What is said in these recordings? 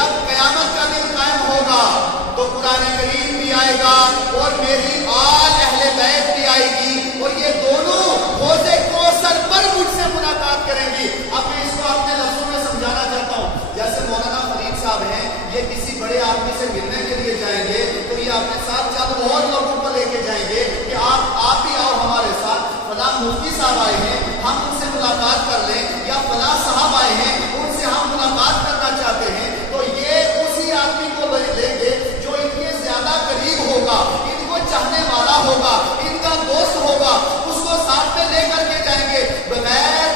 جب قیامت کا دن قائم ہوگا تو قرآن کریم بھی آئے گا اور میری آل اہل بیت بھی آئے گی اور یہ دونوں حوض کوثر پر مجھ سے ملاقات کریں گی. اب میں اس کو اپنے لفظوں میں سمجھانا چاہتا ہوں. جیسے مولانا فرید صاحب ہیں, یہ کسی بڑے آدمی سے ملنے کے لیے جائیں گے تو یہ اپنے ساتھ چند اور لوگوں کو لے کے جائیں گے کہ آپ بھی آؤ ہمارے ساتھ, فلاں مفتی صاحب آئے ہیں ہم ان سے ملاقات کر لیں, یا فلاں صاحب آئے ہیں ان سے ہم ملاقات کرنا چاہتے ہیں. تو یہ اسی آدمی کو لیں گے جو ان کے زیادہ قریب ہوگا, ان کو چاہنے والا ہوگا, ان کا دوست ہوگا, اس کو ساتھ میں لے کر کے جائیں گے بغیر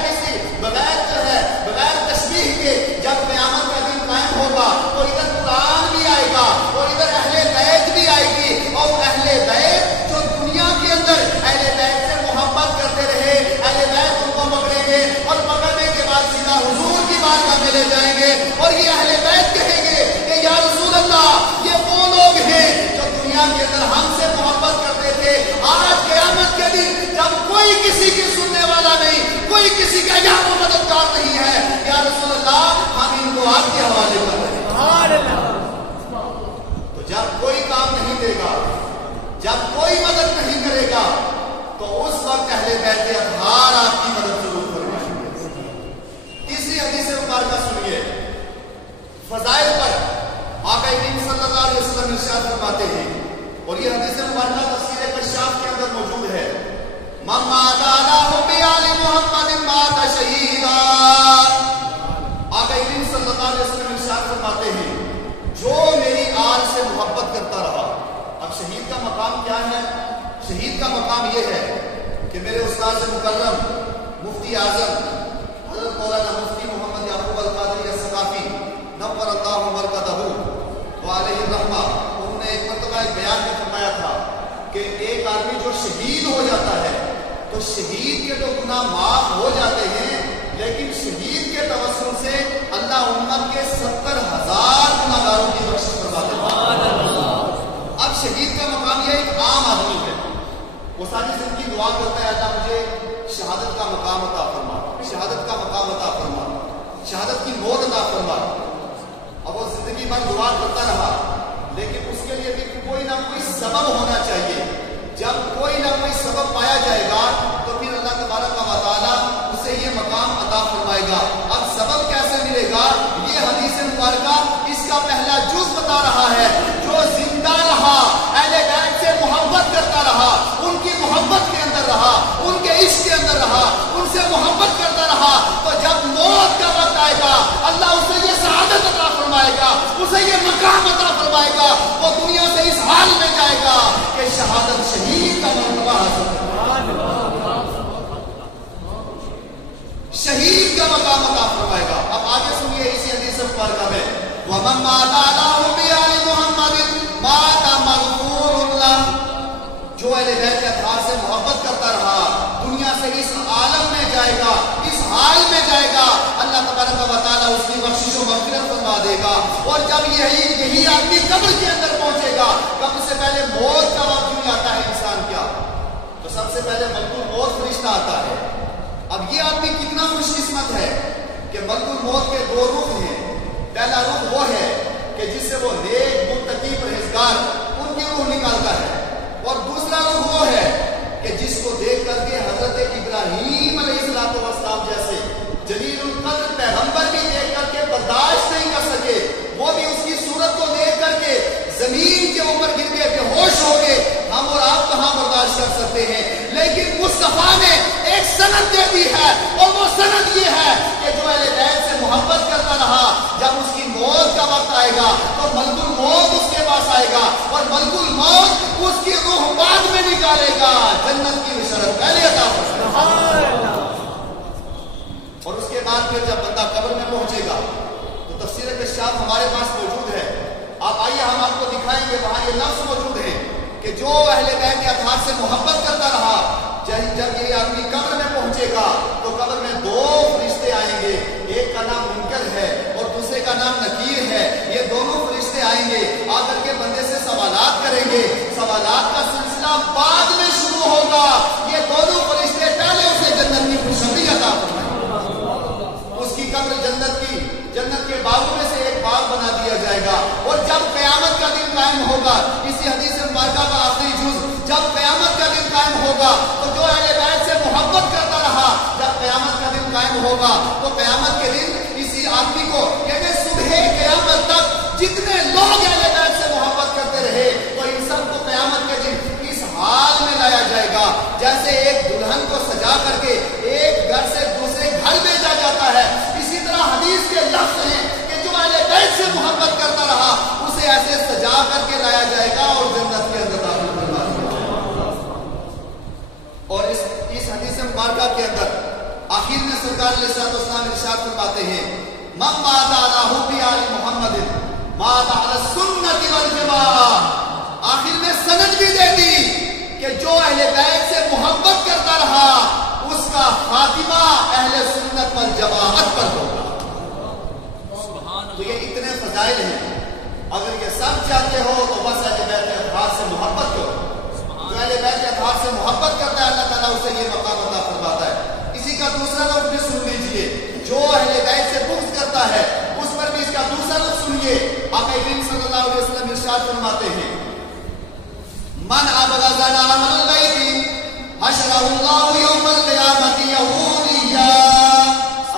تشبیہ کے. جب قیامت کا دن قائم ہوگا تو ادھر قرآن بھی آئے گا اور ادھر اہل بیت بھی آئے گی, اور اہل بیت جو دنیا کے اندر اہل بیت سے محبت کرتے رہے, اہل بیت ان کو پکڑیں گے اور پکڑنے کے بعد سیدھا حضور کی بارگاہ میں لے جائیں گے اور یہ اہل بیت کہیں گے کہ یا رسول اللہ یہ وہ لوگ ہیں جو دنیا کے اندر ہم سے محبت کرتے تھے, آج قیامت کے دن جب کوئی کسی کی سننے والا نہیں, کوئی کسی کا یار و مددگار نہیں ہے, یا رسول اللہ ہم ان کو آپ کے حوالے کر رہے ہیں. تو جب کوئی کام نہیں دے گا, جب کوئی مدد نہیں کرے گا, تو اس وقت اہل بیت اطہار آپ کی مدد ضرور کریں گے. تیسری حدیث مبارکہ سنیے, فضائل پر آقا کریم صلی اللہ علیہ وسلم ارشاد فرماتے ہیں, اور یہ حدیث مبارکہ تفسیر کشاف کے اندر موجود ہے, من مات علی حب آل محمد مات شہیدا. آقا کریم صلی اللہ علیہ وسلم ارشاد فرماتے ہیں جو میری آل سے محبت کرتا رہا. اب شہید کا مقام کیا ہے؟ شہید کا مقام یہ ہے کہ میرے استاد مکرم مفتی اعظم حضرت مولانا مفتی محمد یعقوب القادری الثقافی نور اللہ برکتہ وعلیہ الرحمہ, انہوں نے ایک مرتبہ ایک بیان میں فرمایا تھا کہ ایک آدمی جو شہید ہو جاتا ہے تو شہید کے تو گناہ معاف ہو جاتے ہیں, لیکن شہید کے توسل سے اللہ امت کے 70,000 گناہگاروں کی بخشش فرما دیتا ہے. اب شہید کا مقام یہ ایک عام آدمی ہے, وہ ساری زندگی دعا کرتا ہے اللہ مجھے شہادت کا مقام عطا فرما, شہادت کا مقام عطا فرما, شہادت کی موت عطا فرما. اب وہ زندگی بھر دعا کرتا رہا, لیکن اس کے لیے بھی کوئی نہ کوئی سبب ہونا چاہیے. جب کوئی نہ کوئی سبب پایا جائے گا تو پھر اللہ تبارک و تعالیٰ اسے یہ مقام عطا فرمائے گا. اب سبب کیسے ملے گا؟ یہ حدیث مبارکہ اس کا پہلا جز بتا رہا ہے. جو زندہ رہا, اہل بیت سے محبت کرتا رہا, ان کی محبت کے اندر رہا, ان کے عشق کے اندر رہا, ان سے محبت کرتا رہا, تو جب موت کا وقت آئے گا اللہ اسے یہ سعادت عطا فرمائے گا, اسے یہ مقام عطا فرمائے گا. وہ دنیا سے اس حال میں جائے گا کہ شہادت شہید کا مرتبہ حاصل کرے, شہید کا مقام عطا فرمائے گا. اب آگے سنیے اسی حدیث مبارکہ میں, وَمَن مَاتَ عَلَىٰ حُبِّ آلِ مُحَمَّدٍ مَاتَ مَغْفُورٌ لَهُ. جو اہل بیت کے اطہار سے محبت کرتا رہا دنیا سے اس عالم میں جائے گا, اس حال میں جائے گا, اللہ تبارک و تعالیٰ اس کی بخشش و مغفرت فرما دے گا. اور جب یہی آدمی قبر کے اندر پہنچے گا, قبر سے پہلے موت کا وقت بھی آتا ہے انسان کیا, تو سب سے پہلے ملک الموت فرشتہ آتا ہے. اب یہ آدمی کتنا خوش قسمت ہے کہ ملک الموت کے 2 رخ ہیں. پہلا رخ وہ ہے کہ جس سے وہ نیک متقی پرہیزگار ان کی روح نکالتا ہے, اور دوسرا رخ وہ ہے کہ جس کو دیکھ کر کے حضرت ابراہیم علیہ السلام جیسے جلیل القدر پیغمبر بھی دیکھ کر کے برداشت نہیں کر سکے, وہ بھی اس کی صورت کو دیکھ کر کے زمین کے اوپر گر کے بے ہوش ہو گئے. ہم اور آپ کہاں برداشت کر سکتے ہیں, لیکن مصطفیٰ نے ایک سند دے دی ہے, اور وہ سند یہ ہے کہ جو اہل بیت سے محبت کرتا رہا, جب اس کی موت کا وقت آئے گا تو ملک الموت اس کے پاس آئے گا, اور ملک الموت اس کی روح بعد میں نکالے گا, جنت کی بشارت پہلے عطا فرمائے گا. اور اس کے بعد پھر جب بندہ قبر میں پہنچے گا تو تفسیر کشاف ہمارے پاس موجود ہے. آپ آئیے ہم آپ کو دکھائیں گے, وہاں یہ لفظ موجود ہے کہ جو اہل بیت کے اطہار سے محبت کرتا رہا, جب یہ آدمی قبر میں پہنچے گا تو قبر میں 2 فرشتے آئیں گے, ایک کا نام منکر ہے اور دوسرے کا نام نکیر ہے. یہ دونوں فرشتے آئیں گے, آ کر کے بندے سے سوالات کریں گے. سوالات کا سلسلہ بعد میں شروع ہوگا. یہ دونوں فرشتے پہلے اسے جنت کی خوشخبری عطا فرمائیں گے. اس کی قبر جنت کے باغوں میں سے ایک باغ بنا دیا ہوگا تو قیامت کے دن اسی آدمی کو یعنی صبح قیامت تک جتنے لوگ اہل بیت سے محبت کرتے رہے تو ان سب کو قیامت کے دن اس حال میں لایا جائے گا جیسے ایک دلہن کو سجا کر کے ایک گھر سے دوسرے گھر بھیجا جاتا ہے. اسی طرح حدیث کے لفظ ہیں کہ جو اہل بیت سے محبت کرتا رہا اسے ایسے سجا کر کے لایا جائے گا اور جنت کے اندر داخل کروا دیا جائے گا. اور اس حدیث مبارکہ کے اندر آخر میں سرکار علیہ الصلوۃ والسلام ارشاد فرماتے ہیں من مات علی حب آل محمد مات علی السنۃ والجماعہ. آخر میں سند بھی دے دی کہ جو اہل بیت سے محبت کرتا رہا اس کا خاتمہ اہل سنت والجماعت پر ہوگا. تو یہ اتنے فضائل ہیں. اگر یہ سب چاہتے ہو تو بس اہل بیت کے اطہار سے محبت کرو. جو اہل بیت کے اطہار سے محبت کرتا ہے اللہ تعالیٰ اسے یہ مقام عطا فرماتا ہے. اسی کا دوسرا لفظ بھی سن لیجئے. جو اہل بیت سے بغض کرتا ہے اس پر بھی اس کا دوسرا لفظ سنیے. آقا کریم صلی اللہ علیہ وسلم ارشاد فرماتے ہیں من ابغضنا اهل البيت حشره الله يوم القيامه يهوديا.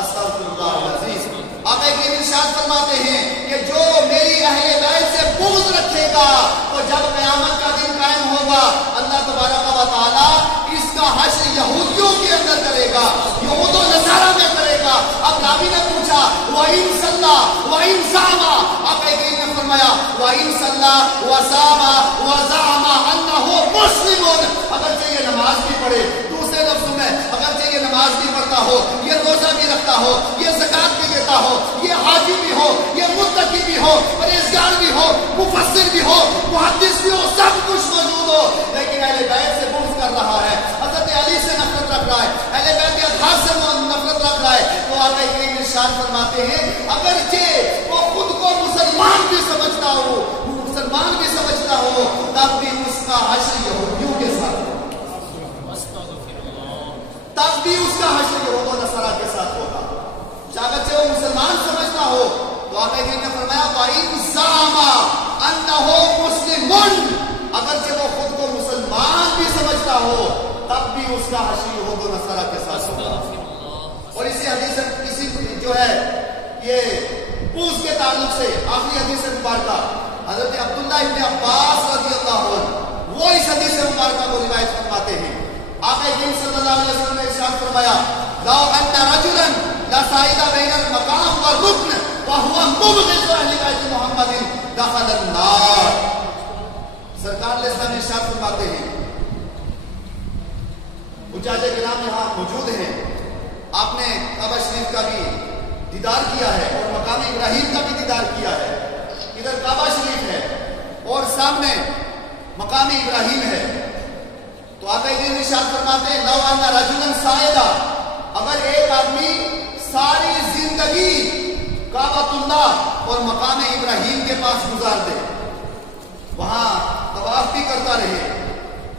استغفر الله العظیم. آقا کریم ارشاد فرماتے ہیں کہ جو میری اہل بیت سے بغض رکھے گا تو جب قیامت کا دن قائم ہوگا اللہ تبارک و تعالی اس کا حشر یہودیوں کے اندر کرے گا, یہود و نصارہ میں کرے گا. اب راوی نے پوچھا وَإِن صَلَّى وَإِن صَامَ. آقا کریم نے فرمایا وَإِن صَلَّى وَصَامَ وَزَعَمَ أَنَّهُ مُسْلِمٌ. اگرچہ یہ نماز بھی پڑھے, دوسرے لفظوں میں اگرچہ یہ نماز بھی پڑھتا ہو, یہ روزہ بھی رکھتا ہو, یہ زکات بھی دیتا ہو, یہ حاجی بھی ہو, یہ متقی بھی ہو, پرہیزگار بھی ہو, مفسر بھی ہو, محدث بھی ہو, سب کچھ موجود ہو, لیکن اہل بیت سے بغض کر رہا ہے, حضرت علی سے نفرت رکھ رہا ہے, اہل بیت کے اطہار سے نفرت رکھ رہا ہے, تو آقا کریم ارشاد فرماتے ہیں اگرچہ وہ خود کو مسلمان بھی سمجھتا ہو, تب بھی اس کا حشر یہودیوں کے ساتھ تب بھی اس کا حشر یہود و نصارہ کے ساتھ ہوگا. اگرچہ وہ مسلمان سمجھتا ہو تو آقا کریم نے فرمایا وَإِن زَعَمَ أَنَّهُ مُسْلِمٌ. اگرچہ وہ خود کو مسلمان بھی سمجھتا ہو تب بھی اس کا حشر یہود و نصارہ کے ساتھ ہوگا. اور اسی حدیث اسی جو ہے یہ پوز کے تعلق سے آخری حدیث مبارکہ حضرت عبداللہ ابن عباس رضی اللہ عنہ وہ اس حدیث مبارکہ کو روایت فرماتے ہیں. آقا کریم صلی اللہ علیہ وسلم نے ارشاد فرمایا لو ان رجلا لصعد بین المقام والرکن وهو مبغض اہل بیت محمد دخل النار. سرکار علیہ السلام ارشاد فرماتے ہیں حجاج کرام یہاں موجود ہیں, آپ نے کعبہ شریف کا بھی دیدار کیا ہے اور مقام ابراہیم کا بھی دیدار کیا ہے. ادھر کعبہ شریف ہے اور سامنے مقام ابراہیم ہے. تو آقا کریم ارشاد فرماتے ہیں لو ان رجلا صعد, اگر ایک آدمی ساری زندگی کعبۃ اللہ اور مقام ابراہیم کے پاس گزار دے, وہاں طواف بھی کرتا رہے,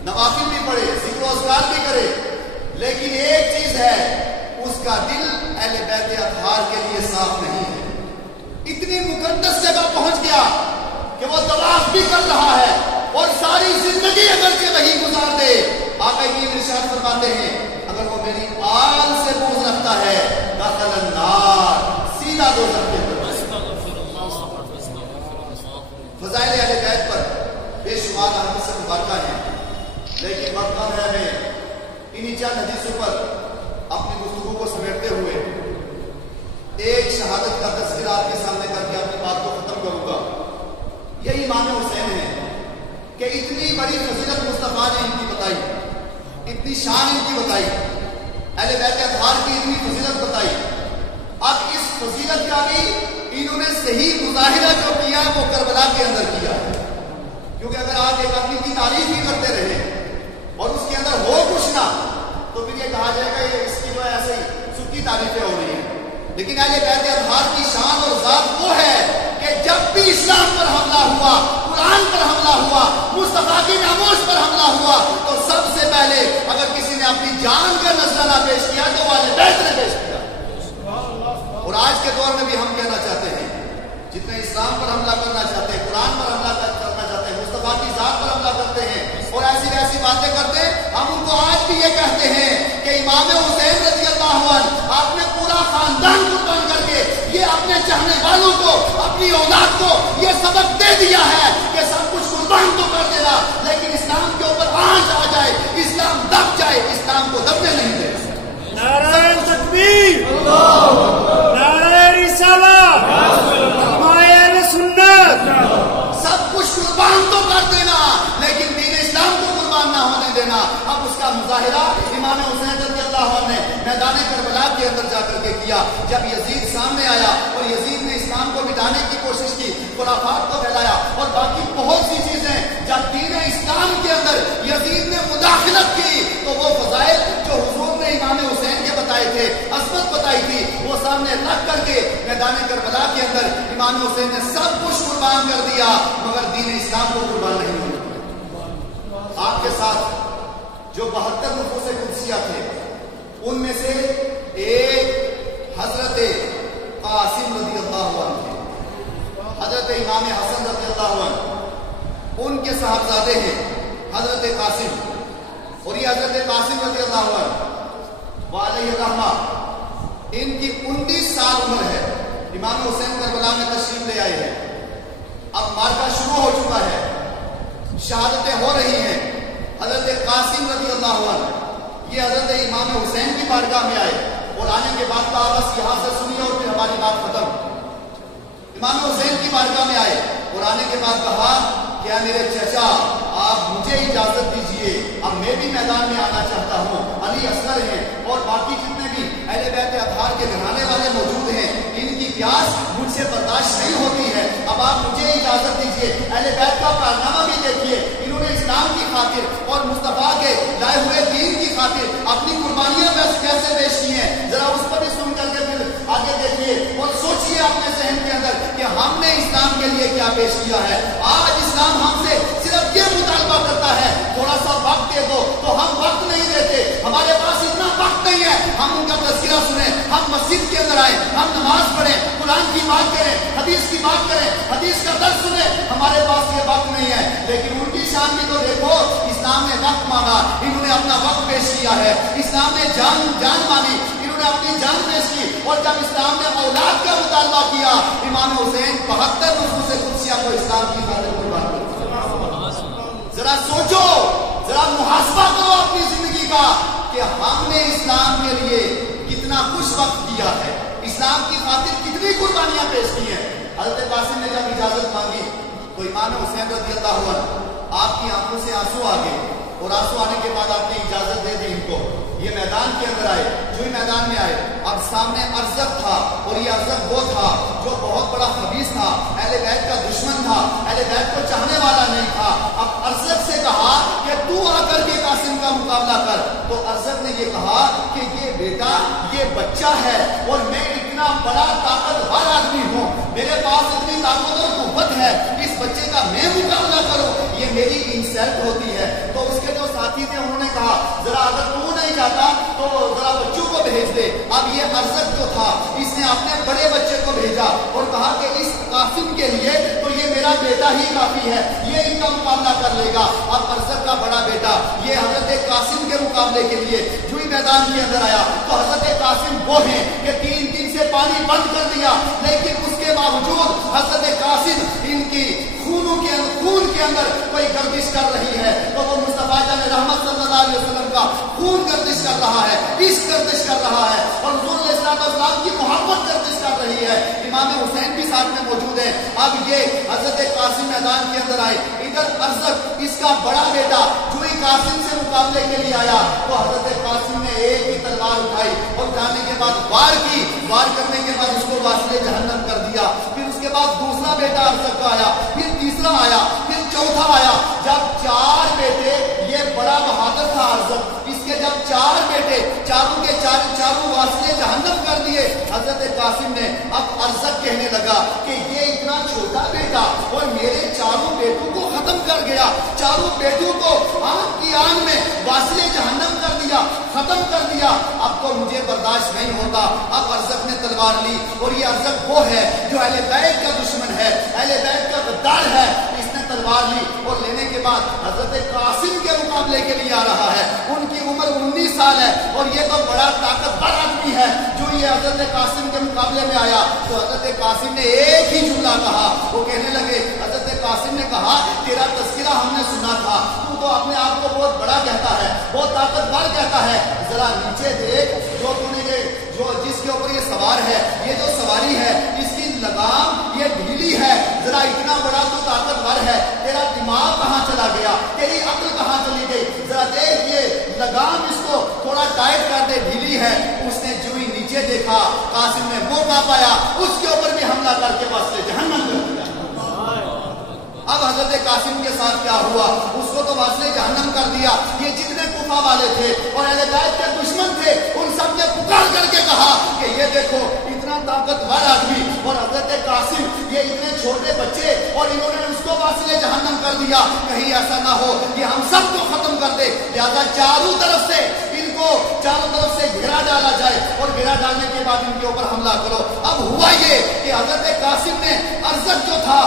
نوافل بھی پڑھے, ذکر و اذکار بھی کرے, لیکن ایک چیز ہے اس کا دل اہل بیت اطہار کے لیے صاف نہیں ہے. اتنی مقدس جگہ پہنچ گیا کہ وہ طواف بھی کر رہا ہے اور ساری زندگی اگرچہ وہی گزار دے, آقا کریم ارشاد فرماتے ہیں اگر وہ میری آل سے بغض رکھتا ہے دخل النار, سیدھا دوزخ کے اندر. فضائل اہل بیت پر بے شمار حدیث مبارکہ ہیں, لیکن وقت کم ہے. میں انہی چند حدیثوں پر اپنی گفتگو کو سمیٹتے ہوئے ایک شہادت کا تذکرہ آپ کے سامنے کر کے اپنی بات کو ختم کروں گا. یہ امام حسین ہیں کہ اتنی بڑی فضیلت مصطفیٰ نے ان کی بتائی, اتنی شان ان کی بتائی, اہل بیت اطہار کی اتنی فضیلت بتائی. اب اس فضیلت کا بھی انہوں نے صحیح مظاہرہ جو کیا وہ کربلا کے اندر کیا ہے. کیونکہ اگر آپ ایک آدمی کی تعریف ہی کرتے رہے اور اس کے اندر ہو کچھ نہ تو پھر یہ کہا جائے گا یہ اس کی جو ہے ایسے ہی سکی تعریفیں ہو رہی ہیں. لیکن اہل بیت اطہار کی شان اور ذات وہ ہے کہ جب بھی اسلام پر حملہ ہوا, قرآن پر حملہ ہوا, مصطفیٰ کی ناموس پر حملہ ہوا, تو سب سے پہلے اگر کسی نے اپنی جان کا نذرانہ پیش کیا تو وہ اہل بیت نے پیش کیا. اور آج کے دور میں بھی ہم کہنا چاہتے ہیں جتنے اسلام پر حملہ کرنا چاہتے ہیں, قرآن پر حملہ کرنا چاہتے ہیں, مصطفیٰ کی ذات پر حملہ کرتے ہیں اور ایسی ویسی باتیں کرتے ہیں, ہم ان کو آج بھی یہ کہتے ہیں کہ امام حسین رضی اللہ عنہ آپ نے پورا دیا ہے کہ سب کچھ قربان تو کر دینا، لیکن اسلام کے اوپر آنچ آ جائے، اسلام دب جائے، اسلام کو دبنے نہیں دے۔ نعرہ تکبیر، نعرہ رسالت، علماء اہل سنت، سب کچھ قربان تو کر دینا لیکن دین اسلام کو قربان نہ ہونے دینا۔ اب اس کا مظاہرہ امام حسین رضی اللہ عنہ نے میدان کربلا کے اندر جا کر کے کیا، جب یزید سامنے آیا اور یزید نے اسلام کو مٹانے کی کوشش کی، خرافات کو پھیلایا اور باقی بہت سی چیزیں، جب دین اسلام کے اندر یزید نے مداخلت کی تو وہ فضائل جو حضور نے امام حسین کے بتائے تھے، عظمت بتائی تھی، وہ سامنے رکھ کر کے میدان کربلا کے اندر امام حسین نے سب کچھ قربان کر دیا مگر دین اسلام کو قربان نہیں ہوا۔ آپ کے ساتھ جو 72 نفوس قدسیہ تھے ان میں سے ایک حضرت قاسم رضی اللہ عنہ تھے، حضرت امام حسن رضی اللہ عنہ ان کے صاحبزادے ہیں حضرت قاسم، اور یہ حضرت قاسم رضی اللہ عنہ وعلیہ الرحمہ ان کی 19 سال عمر ہے، امام حسین کربلا میں تشریف لے آئے ہیں، اب مارکا شروع ہو چکا ہے، شہادتیں ہو رہی ہیں۔ حضرت قاسم رضی اللہ عنہ یہ حضرت امام حسین کی بارگاہ میں آئے اور آنے کے بعد کہا بس یہاں سے سنیے اور پھر ہماری بات ختم۔ امام حسین کی بارگاہ میں آئے اور آنے کے بعد کہا کیا میرے چچا آپ مجھے اجازت دیجئے، اب میں بھی میدان میں آنا چاہتا ہوں، علی اصغر ہیں اور باقی جتنے بھی اہل بیت اطہار کے گھرانے والے موجود ہیں، ان کی پیاس مجھ سے برداشت نہیں ہوتی ہے، اب آپ مجھے اجازت دیجئے۔ اہل بیت کا کارنامہ بھی دیکھیے، انہوں نے اسلام کی خاطر اور مصطفیٰ کے لائے ہوئے دین کی خاطر اپنی قربانیاں کیسے پیش کی ہیں، ذرا اس پر بھی سن کر کے پھر آگے دیکھیے اور سوچیے اپنے ذہن کے اندر کہ ہم نے اسلام کے لیے کیا پیش کیا ہے۔ آج اسلام ہم سے صرف یہ مطالبہ کرتا ہے تھوڑا سا وقت دے دو، تو ہم وقت نہیں دیتے، ہمارے پاس اتنا وقت نہیں ہے ہم ان کا تذکرہ سنیں، ہم مسجد کے اندر آئیں، ہم نماز پڑھیں، قرآن کی بات کریں، حدیث کی بات کریں، حدیث کا درس سنیں، ہمارے پاس یہ وقت نہیں ہے۔ لیکن ان کی شان بھی تو دیکھو، اسلام نے وقت مانگا، انہوں نے اپنا وقت پیش کیا ہے، اسلام نے جان مانی، انہوں نے اپنی جان پیش کی، اور جب اسلام نے اولاد کا مطالبہ کیا، امام حسین 72 نفوس قدسیہ کو اسلام کی خاطر قربان کر دیا۔ ذرا سوچو، ذرا محاسبہ کرو اپنی زندگی کا کہ ہم نے اسلام کے لیے کتنا کچھ وقت کیا ہے، اسلام کی خاطر کتنی قربانیاں پیش کی ہیں۔ حضرت قاسم نے جب اجازت مانگی تو امام حسین رضی اللہ عنہ آپ کی آنکھوں سے آنسو آ گئے، اور آنسو آنے کے بعد آپ نے اجازت دے دی ان کو، یہ میدان کے اندر آئے۔ جو ہی میدان میں آئے اب سامنے ارزق تھا، اور یہ ارزق وہ تھا جو بہت بڑا خبیث تھا، اہل بیت کا دشمن تھا، اہل بیت کو چاہنے والا نہیں تھا۔ اب ارزق سے کہا کہ تو آ کر کے قاسم کا مقابلہ کر، تو ارزق نے یہ کہا کہ یہ بیٹا، یہ بچہ ہے اور میں اتنا بڑا طاقتور آدمی ہوں، میرے پاس اتنی طاقت اور قوت ہے، اس بچے کا میں مقابلہ کروں، یہ میری انسلٹ ہوتی ہے۔ تو اس کے جو ساتھی تھے انہوں نے کہا ذرا اگر تو نہیں جاتا تو ذرا بچوں کو بھیج دے۔ اب یہ ارزق جو تھا اس نے اپنے بڑے بچے کو بھیجا اور کہا کہ اس قاسم کے لیے تو یہ میرا بیٹا ہی کافی ہے، یہ ان کا مقابلہ کر لے گا۔ اب ارزق کا بڑا بیٹا یہ حضرت قاسم کے مقابلے کے لیے جو ہی میدان کے اندر آیا تو حضرت قاسم وہ ہیں کہ 3 دن سے پانی بند کر دیا، لیکن اس کے باوجود حضرت قاسم ان کی خون کے اندر کوئی گردش کر رہی ہے، تو وہ مصطفیٰ جان رحمت صلی اللہ علیہ وسلم کا خون گردش کر رہا ہے، عشق گردش کر رہا ہے، اور حضور علیہ السلام کی محبت گردش کر رہی ہے۔ امام حسین بھی ساتھ میں موجود ہے۔ اب یہ حضرت قاسم میدان کے اندر آئے، ادھر ارزق اس کا بڑا بیٹا جو ہی قاسم سے مقابلے کے لیے آیا تو حضرت قاسم نے ایک ہی تلوار اٹھائی اور اٹھانے کے بعد وار کی، وار کرنے کے بعد اس کو واسطے جہنم کر دیا۔ پھر اس کے بعد دوسرا بیٹا ارزق کا آیا، پھر تیسرا آیا، پھر چوتھا آیا۔ جب 4 بیٹے، یہ بڑا بہادر تھا ارزق، اس کے جب 4 بیٹے چاروں کے چاروں واسطے جہنم کر دیے، حضرت قاسم نے اب ارزق کہنے لگا کہ یہ اتنا چھوٹا بیٹا اور میرے 4 بیٹوں کو ختم کر گیا، 4 بیٹوں کو آنکھ کی آنکھ میں واسطے جہنم کر دیا، ختم کر دیا، اب تو مجھے برداشت نہیں ہوتا۔ اب ارزق نے تلوار لی، اور یہ ارزق وہ ہے جو اہل بیت کا دشمن ہے، اہل بیت کا غدار ہے، اس نے تلوار لی اور لینے کے بعد حضرت قاسم کے مقابلے کے لیے آ رہا ہے۔ ان کی عمر 19 سال ہے اور یہ تو بڑا طاقتور آدمی ہے۔ جو یہ حضرت قاسم کے مقابلے میں آیا تو حضرت قاسم نے ایک ہی جملہ کہا، وہ کہنے لگے حضرت قاسم نے کہا تیرا تذکرہ ہم نے سنا تھا، تو اپنے آپ کو بہت بڑا کہتا ہے، بہت طاقتور کہتا ہے، ذرا نیچے دیکھ جو تو نے جو جس کے اوپر یہ سوار ہے، یہ جو سواری ہے اس کی لگام یہ ڈھیلی ہے، ذرا اتنا بڑا تو طاقتور ہے، تیرا دماغ کہاں چلا گیا، تیری عقل کہاں چلی گئی، ذرا دیکھ یہ لگام اس کو تھوڑا ٹائٹ کر دے، ڈھیلی ہے۔ اس نے جو ہی نیچے دیکھا قاسم نے موقع پایا اس کے اوپر بھی حملہ کر کے واسطے جہنم کر دیا۔ اب حضرت قاسم کے ساتھ کیا ہوا، اس کو تو واسطے جہنم کر دیا۔ یہ جتنے کوفہ والے تھے اور اہل بیت کے دشمن تھے ان سب نے پکار کر کے کہا کہ یہ دیکھو اتنا طاقتور آدمی اور حضرت قاسم یہ اتنے چھوٹے بچے اور انہوں نے اس کو واسطے جہنم کر دیا، کہیں ایسا نہ ہو کہ ہم سب کو ختم کر دے، لہذا چاروں طرف سے گھیرا ڈالا جائے اور گھیرا ڈالنے کے بعد ان کے اوپر حملہ کرو۔ اب ہوا یہ کہ حضرت قاسم نے ارزق جو تھا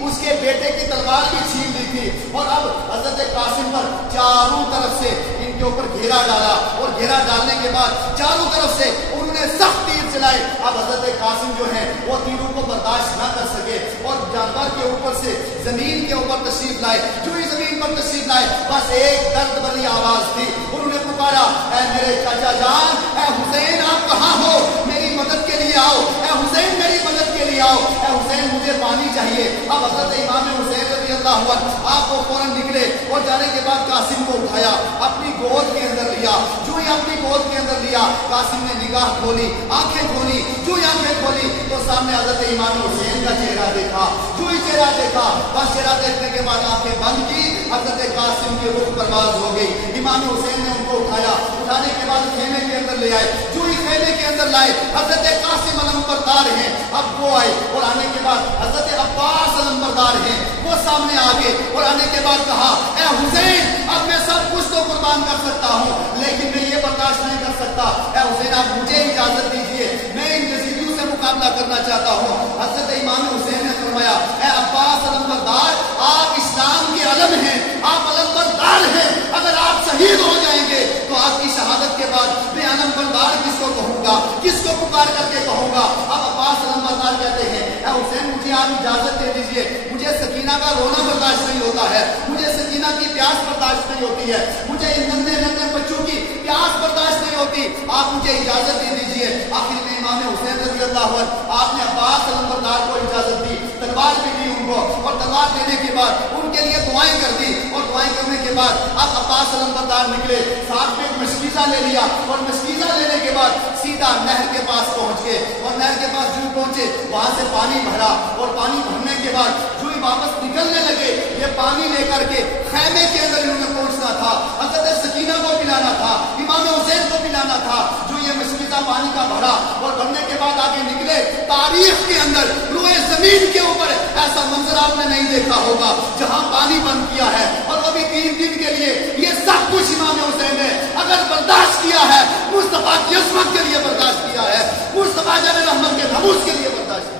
اس کے بیٹے کی تلوار بھی چھین لی تھی اور اب حضرت قاسم پر چاروں طرف سے ان کے اوپر گھیرا ڈالا اور گھیرا ڈالنے کے بعد چاروں طرف سے انہوں نے سخت تیر چلائے۔ اب حضرت قاسم جو ہیں وہ تیروں کو برداشت نہ کر سکے اور جانور کے اوپر سے زمین کے اوپر تشریف لائے، جو ہی زمین پر تشریف لائے بس ایک درد بھری آواز تھی، انہوں نے پکارا اے میرے چچا جان، اے حسین آپ کہاں ہو، میری مدد کے لیے آؤ، اے حسین میری مدد کے لیے آؤ، اے حسین مجھے پانی چاہیے۔ اب حضرت امام حسین رضی اللہ عنہ آپ وہ فوراً نکلے اور جانے کے بعد قاسم کو اٹھایا، اپنی گود کے اندر لیا، جو ہی اپنی گود کے اندر لیا قاسم نے نگاہ کھولی، آنکھیں کھولی، جو ہی آنکھیں کھولی تو سامنے حضرت امام حسین کا چہرہ دیکھا، جو ہی چہرہ دیکھا بس چہرہ دیکھنے کے بعد آنکھیں بند کی، حضرت قاسم کی روح پرواز ہو گئی۔ امام حسین نے ان کو اٹھایا، اٹھانے کے بعد خیمے کے اندر لے آئے، جو ہی خیمے کے اندر لائے حضرت قاسم علمبردار ہیں، اب وہ آئے اور آنے کے بعد حضرت عباس علمبردار ہیں، وہ سامنے آگے اور آنے کے بعد کہا اے حسین اب میں سب کچھ تو قربان کر سکتا ہوں لیکن میں یہ برداشت نہیں کر سکتا، اے حسین آپ مجھے اجازت دیجیے، میں ان یزیدیوں سے مقابلہ کرنا چاہتا ہوں۔ حضرت امام حسین نے فرمایا اے عباس علمبردار آپ اسلام کے علم ہیں، آپ علمبردار ہیں، اگر آپ شہید ہو جائیں گے تو آپ کی شہادت کے بعد میں علمبردار کس کو کہوں گا، کس کو پکار کر کے کہوں گا۔ اب عباس علمبردار کہتے ہیں اے حسین مجھے آپ اجازت دے دیجیے، مجھے سکینہ کا رونا برداشت نہیں ہوتا ہے، مجھے سکینہ کی پیاس برداشت نہیں ہوتی ہے، مجھے ان ننھے ننھے بچوں کی پیاس برداشت نہیں ہوتی، آپ مجھے اجازت دے دیجیے۔ آخر میں امام حسین رضی اللہ عنہ آپ نے عباس علمبردار کو اجازت دی، تلوار بھی دی ان کو اور تلوار دینے کے بعد ان کے لیے دعائیں کر دی اور دعائیں کرنے کے بعد اب عباس علمبردار نکلے، ساتھ میں ایک مشکیزہ لے لیا اور مشکیزہ لینے کے بعد سیدھا نہر کے پاس پہنچ گئے اور نہر کے پاس جو پہنچے وہاں سے پانی بھرا اور پانی بھرنے کے بعد جو ہی واپس نکلنے لگے یہ پانی لے کر کے خیمے کے اندر انہوں نے پہنچنا تھا، حضرت سکینہ کو پلانا تھا، امام حسین کو پلانا تھا، جو یہ مشکیزہ پانی کا بھرا اور بھرنے کے بعد آگے نکلے۔ تاریخ کے اندر روئے زمین کے اوپر ایسا منظر آپ نے نہیں دیکھا ہوگا جہاں پانی بند کیا ہے اور وہ بھی 3 دن کے لیے، یہ سب کچھ امام حسین نے اگر برداشت کیا ہے مصطفیٰ کی عظمت کے لیے برداشت کیا ہے، مصطفیٰ جان رحمت کے ناموس کے لیے برداشت کیا۔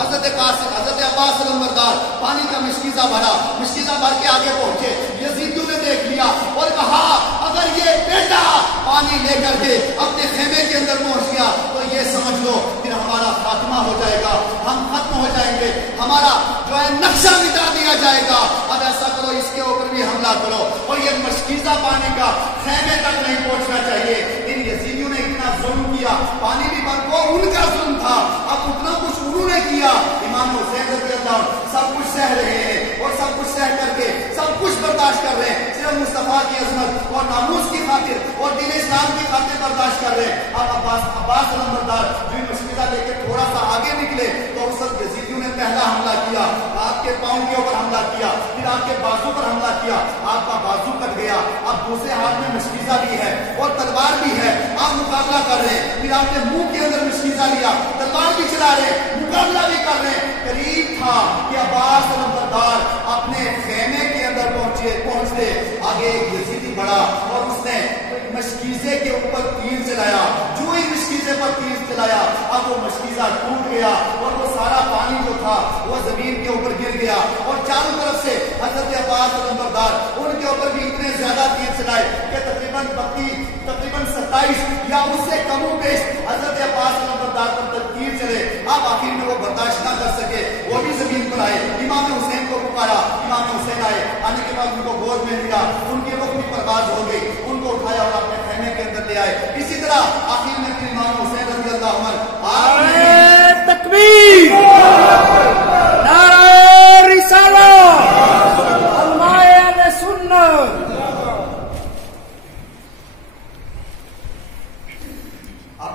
حضرت قاسم حضرت عباس علمبردار پانی کا مشکیزہ بھرا، مشکیزہ بھر کے آگے پہنچے، یزیدیوں نے دیکھ لیا اور کہا اگر یہ بیٹا پانی لے کر کے اپنے خیمے کے اندر پہنچ گیا تو یہ سمجھ لو پھر ہمارا خاتمہ ہو جائے گا، ہم ختم ہو جائیں گے، ہمارا جو ہے نقشہ مٹا دیا جائے گا، اب ایسا کرو اس کے اوپر بھی حملہ کرو اور یہ مشکیزہ پانی کا خیمے تک نہیں پہنچنا چاہیے۔ ان یزیدیوں نے اتنا ظلم کیا، پانی بھی بند، وہ ان کا ظلم تھا، اب اتنا کچھ انہوں نے کیا۔ امام حسین رضی اللہ عنہ سب کچھ سہ رہے ہیں اور سب کچھ سہ کر کے سب کچھ برداشت کر رہے ہیں، صرف مصطفیٰ کی عظمت اور ناموس کی خاطر اور دین اسلام کی خاطر برداشت کر رہے ہیں۔ اب عباس علمبردار جو مشکلہ لے کے تھوڑا سا آگے نکلے تو اس وقت یزیدیوں نے پہلا حملہ کیا، آپ کے پاؤں کے اوپر حملہ کیا، پھر آپ کے بازو پر حملہ کیا، آپ کا بازو کٹ گیا، اب دوسرے ہاتھ میں مشکیزہ بھی ہے اور تلوار بھی ہے، آپ مقابلہ کر رہے ہیں، پھر آپ نے منہ کے اندر مشکیزہ لیا، تلوار بھی چلا رہے ہیں، مقابلہ بھی کر رہے ہیں۔ قریب تھا کہ عباس علمبردار اپنے خیمے کے اندر پہنچتے آگے ایک یزیدی بڑا اور اس نے مشکیزے کے اوپر تیر چلایا، جو ہی مشکیزے پر تیر چلایا اب وہ مشکیزہ ٹوٹ گیا اور وہ سارا پانی جو تھا وہ زمین کے اوپر گر گیا اور چاروں طرف سے حضرت عباس علمبردار ان کے اوپر بھی اتنے زیادہ تیر چلائے کہ تقریباً 27 یا اس سے کم و بیش حضرت عباس علمبردار پر تیر چلے۔ اب آخر میں وہ برداشت نہ کر سکے، وہ بھی زمین پر نظر آئے. امام حسین کو پکارا, امام حسین آئے, آنے کے بعد ان کو گود میں لیا, ان کی روح کی پرواز ہو گئی, ان کو اٹھایا اور اپنے خیمے کے اندر لے آئے. اسی طرح آخر میں پھر امام حسین رضی اللہ عنہ تکبیر, نعرہ رسالت, علماء اہل سنت. آپ